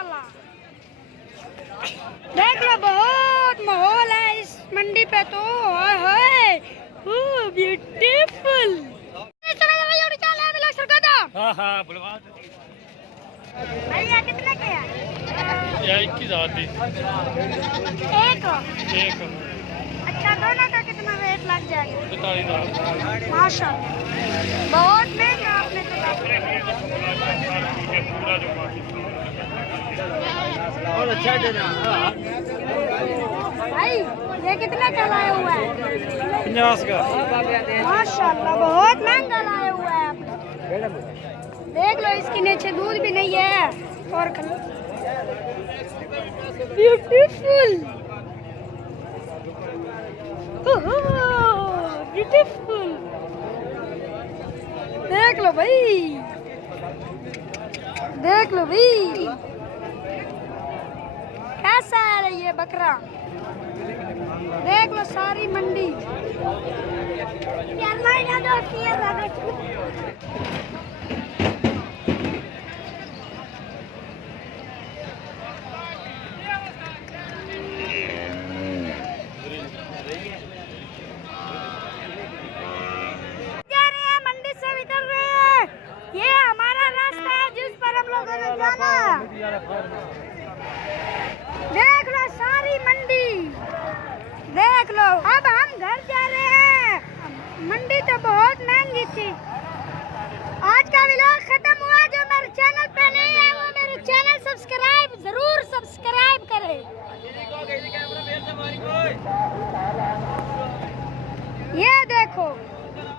माशाल्लाह। देख लो बहुत माहौल है इस मंडी पे तो। ब्यूटीफुल। भैया कितने के है? 21,000 एक अच्छा, दोनों का कितना रेट लग जाएगा? 45,000 माशाल्लाह बहुत महंगा आपने तो। और अच्छा देना भाई ये कितने का लाया हुआ है? 50 का। माशाल्लाह बहुत महंगा लाया हुआ है आपने। देख लो इसके नीचे दूध भी नहीं है। और ब्यूटीफुल ब्यूटीफुल। देख लो भाई, देख लो भाई कैसा है ये बकरा। देख लो सारी मंडी। मंडी से निकल रहे हैं। ये हमारा रास्ता है जिस पर हम लोगों ने जाना। देख लो सारी मंडी, देख लो। अब हम घर जा रहे हैं। मंडी तो बहुत महंगी थी।